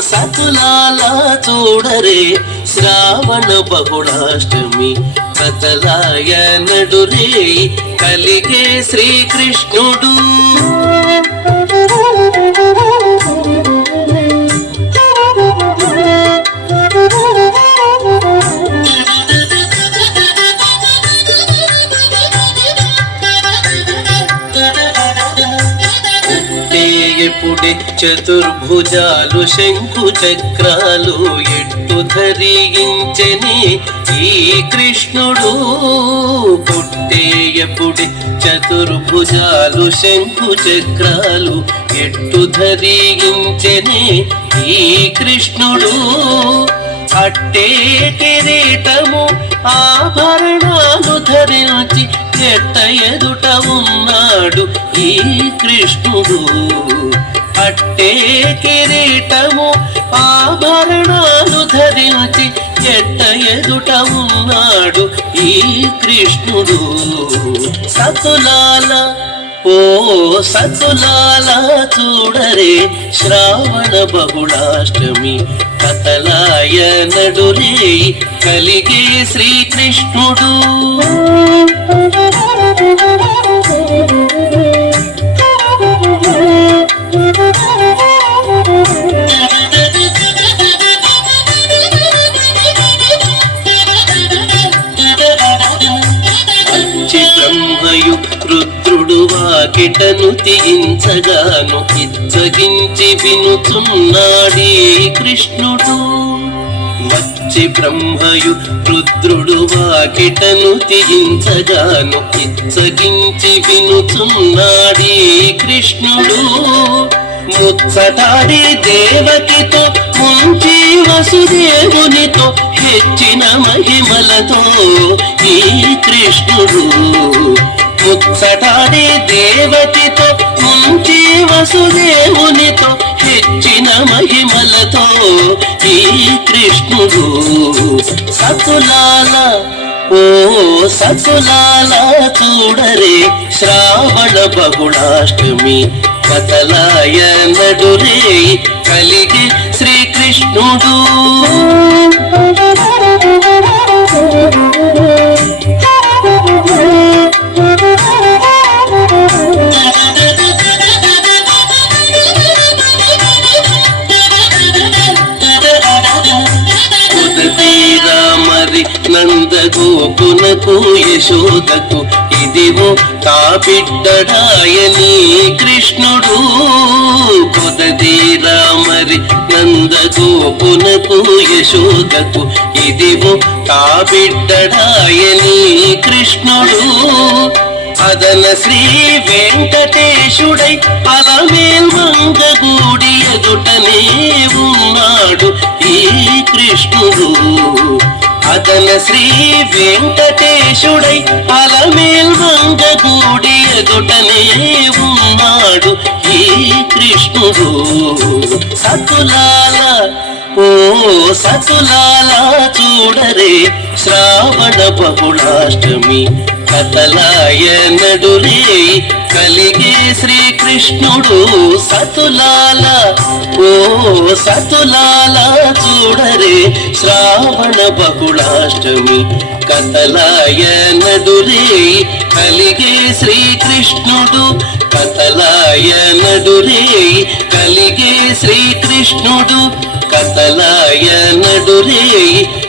సతులాల చూడరే శ్రావణ బహుళాష్టమి కథలాయ నడురే కలిగే శ్రీకృష్ణుడు. ఎప్పుడే చతుర్భుజాలు శంకు చక్రాలు ఎట్టు ధరించెని ఈ కృష్ణుడు. పుట్టేయపుడే చతుర్భుజాలు శంకు చక్రాలు ఎట్టు ధరించెని ఈ కృష్ణుడు. అట్టే కిరీటము ఆభరణాలు ధరించి ఎట్ట ఎదుట ఉన్నాడు ఈ కృష్ణుడు. అట్టే కిరీటము ఆభరణాలు ధరించి ఎట్ట ఎదుట ఉన్నాడు ఈ కృష్ణుడు. సతులాల ఓ సతులాల చూడరే శ్రావణ బహుళాష్టమి కథలాయ నడురే కలిగే శ్రీకృష్ణుడు. బ్రహ్మయు రుద్రుడు వాకిటను తీయించగాను ఇచ్చగించి వినుచున్నాడీ కృష్ణుడు. వచ్చి బ్రహ్మయు రుద్రుడు వాకిటను తీయించగాను ఇచ్చగించి వినుచున్నాడీ కృష్ణుడు. ముచ్చటాడి దేవకితో ముంచి వసుదేవునితో హెచ్చిన మహిమలతో ఈ కృష్ణుడు. ముచ్చటాడి దేవకితో ముంచి వసుదేవునితో హెచ్చిన మహిమలతో ఈ కృష్ణుడు. సతులాల ఓ సతులాల చూడరే శ్రావణ బహుళాష్టమి కథలాయ నడురే కలిగే శ్రీకృష్ణుడు. మరి నందగోపునకు యశోదకు ఇదివో తా బిడ్డడాయని కృష్ణుడు. కొదదీరా మరి నందగోపునకు యశోదకు ఇదివో తా బిడ్డడాయని కృష్ణుడు. అదన శ్రీ వెంకటేశుడై అలమేల్ మంగగూడి ఎదుటనే ఉన్నాడు ఈ కృష్ణుడు. అదన శ్రీ వెంకటేశుడై అలమేల్ మంగగూడి ఎదుటనే ఉన్నాడు ఈ కృష్ణుడు. సతులాల ఓ సతులాల చూడరే శ్రావణ బహుళాష్టమి కథలాయ నడురే కలిగే శ్రీకృష్ణుడు. సతులాల ఓ సతులాల చూడరే శ్రావణ బహుళాష్టమి కథలాయ నడురే కలిగే శ్రీకృష్ణుడు. కథలాయ నడురే కలిగే శ్రీకృష్ణుడు. కథలాయ నడురే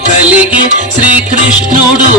కలిగే శ్రీకృష్ణుడు.